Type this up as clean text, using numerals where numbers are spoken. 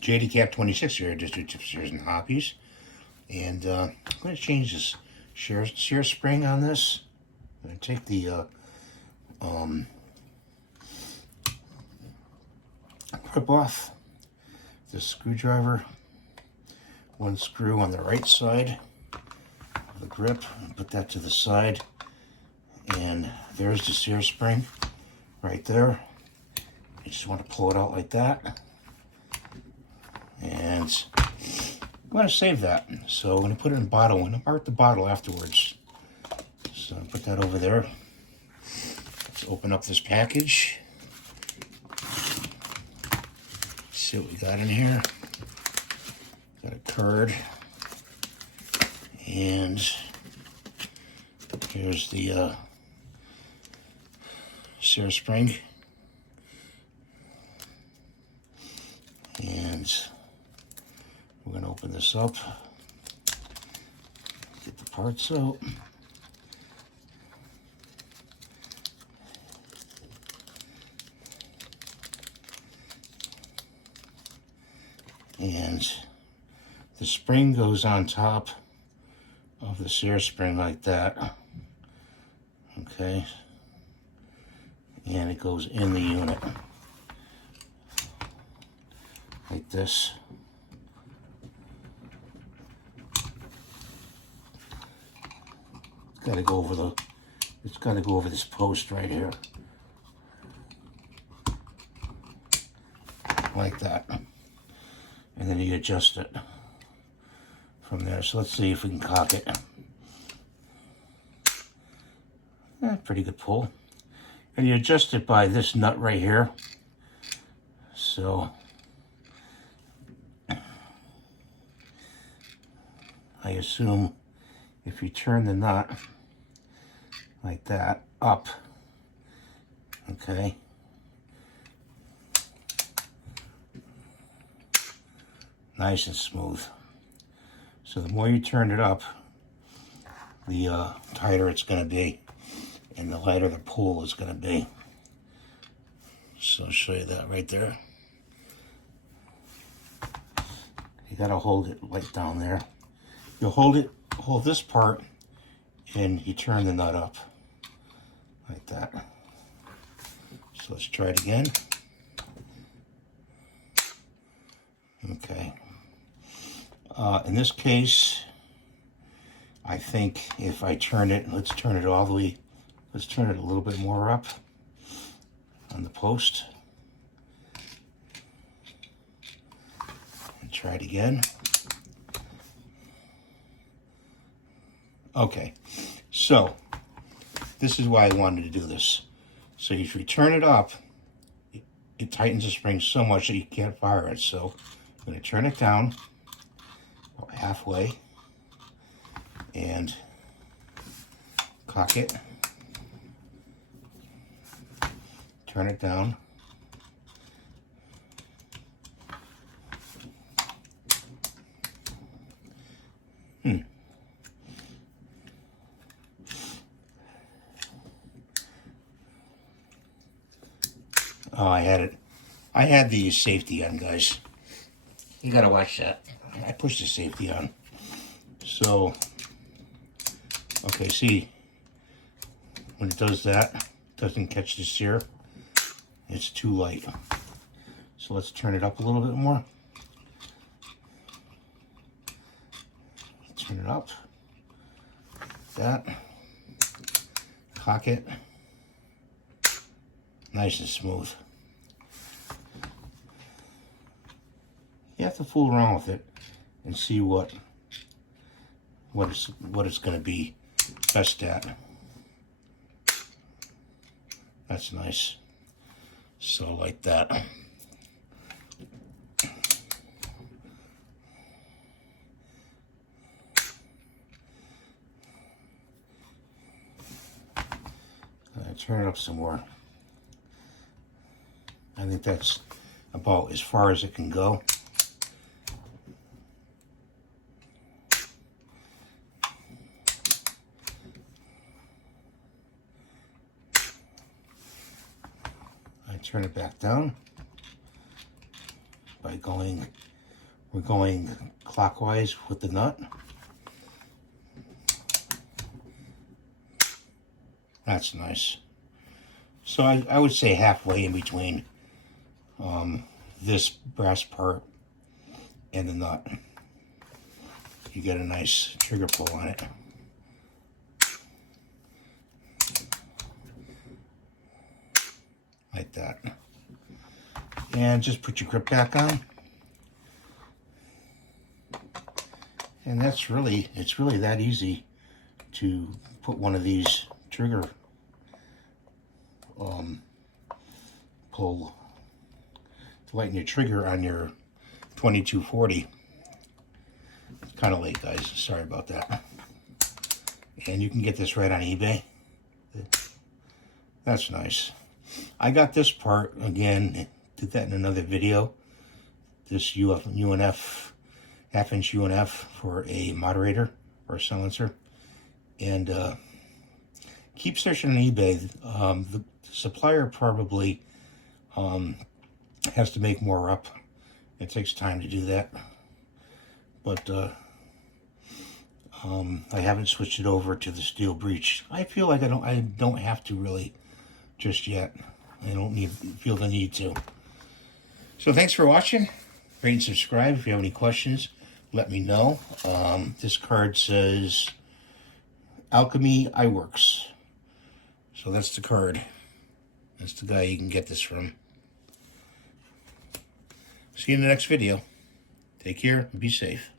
JD 26 here, District of Sears and Hobbies. And I'm going to change this shear spring on this. I'm going to take the grip off the screwdriver, one screw on the right side of the grip, and put that to the side. And there's the shear spring right there. You just want to pull it out like that. And I'm going to save that. So I'm going to put it in a bottle. I'm going to mark the bottle afterwards. So I'll put that over there. Let's open up this package. See what we got in here. Got a card. And here's the shear spring. And we're going to open this up, get the parts out. And the spring goes on top of the shear spring like that. Okay. And it goes in the unit like this. It's got to go over this post right here. Like that. And then you adjust it from there. So let's see if we can cock it. Pretty good pull. And you adjust it by this nut right here. So I assume if you turn the nut like that up, okay, nice and smooth. So the more you turn it up, the tighter it's going to be, and the lighter the pull is going to be. So I'll show you that right there. You got to hold it right down there. You hold this part, and you turn the nut up like that. So let's try it again. Okay. In this case, I think if I turn it, let's turn it all the way, let's turn it a little bit more up on the post. And try it again. Okay, so this is why I wanted to do this. So if you turn it up, it tightens the spring so much that you can't fire it. So I'm going to turn it down about halfway and cock it. Turn it down. Oh, I had the safety on, guys. You gotta watch that. I pushed the safety on. So, okay, see, when it does that, it doesn't catch the sear. It's too light. So let's turn it up a little bit more. Turn it up. Like that. Cock it. Nice and smooth. You have to fool around with it and see what it's going to be best at. That's nice. So like that. Turn it up some more. I think that's about as far as it can go. I turn it back down by going We're going clockwise with the nut. That's nice. So I would say halfway in between this brass part and the nut. You get a nice trigger pull on it. Like that. And just put your grip back on. And it's really that easy to put one of these trigger pull to lighten your trigger on your 2240. It's kind of late, guys. Sorry about that. And you can get this right on eBay. That's nice. I got this part, again, did that in another video. This UNF, half-inch UNF for a moderator or a silencer. And keep searching on eBay. The supplier probably has to make more up. It takes time to do that. But I haven't switched it over to the steel breech. I feel like I don't have to really just yet. I don't feel the need to. So thanks for watching. Rate and subscribe. If you have any questions, let me know. This card says Alchemy iWorks. So that's the card. That's the guy you can get this from. See you in the next video. Take care and be safe.